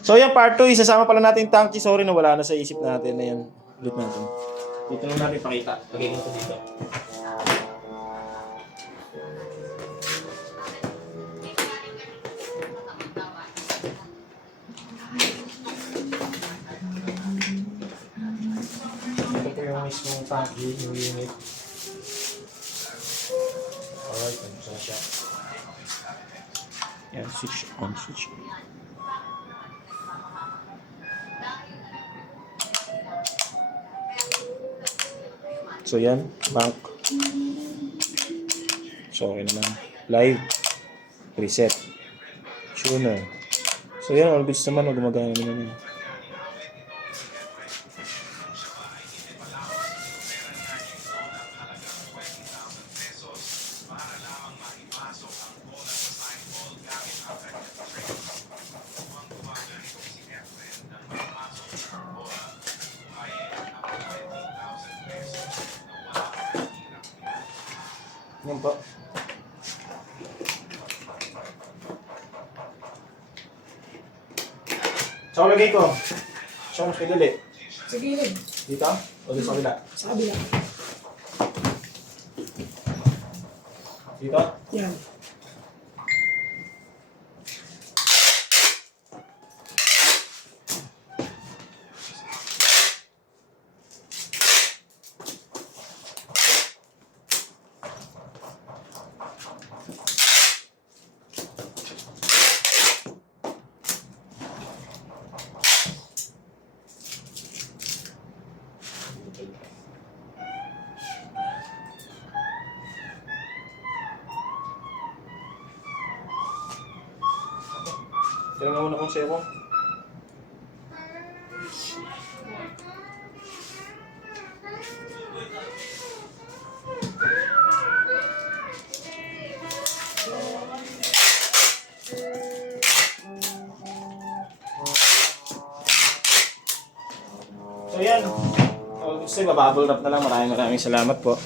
So yan, part 2, isasama pala natin yung tank. Sorry na wala na sa isip natin na yan. Ulit natin. Dito lang natin pakita. Lagay mo ito dito. Ito po yung mismong tank, yung unit. Alright, nandito na siya. Yan, switch on, switch on. So yan, bank. So okay naman. Live. Reset. Tuner. So yan, all goods naman. Gumagana naman yun. Yan po. Saan ko lagay ko? Saan mas madali? Sa gilid. Dito? O dito sa kabila? Sa kabila. Dito? Yan. Tira nga muna kung sa'yo ko. So yan. Gusto, bababble wrap na lang. Maraming salamat po.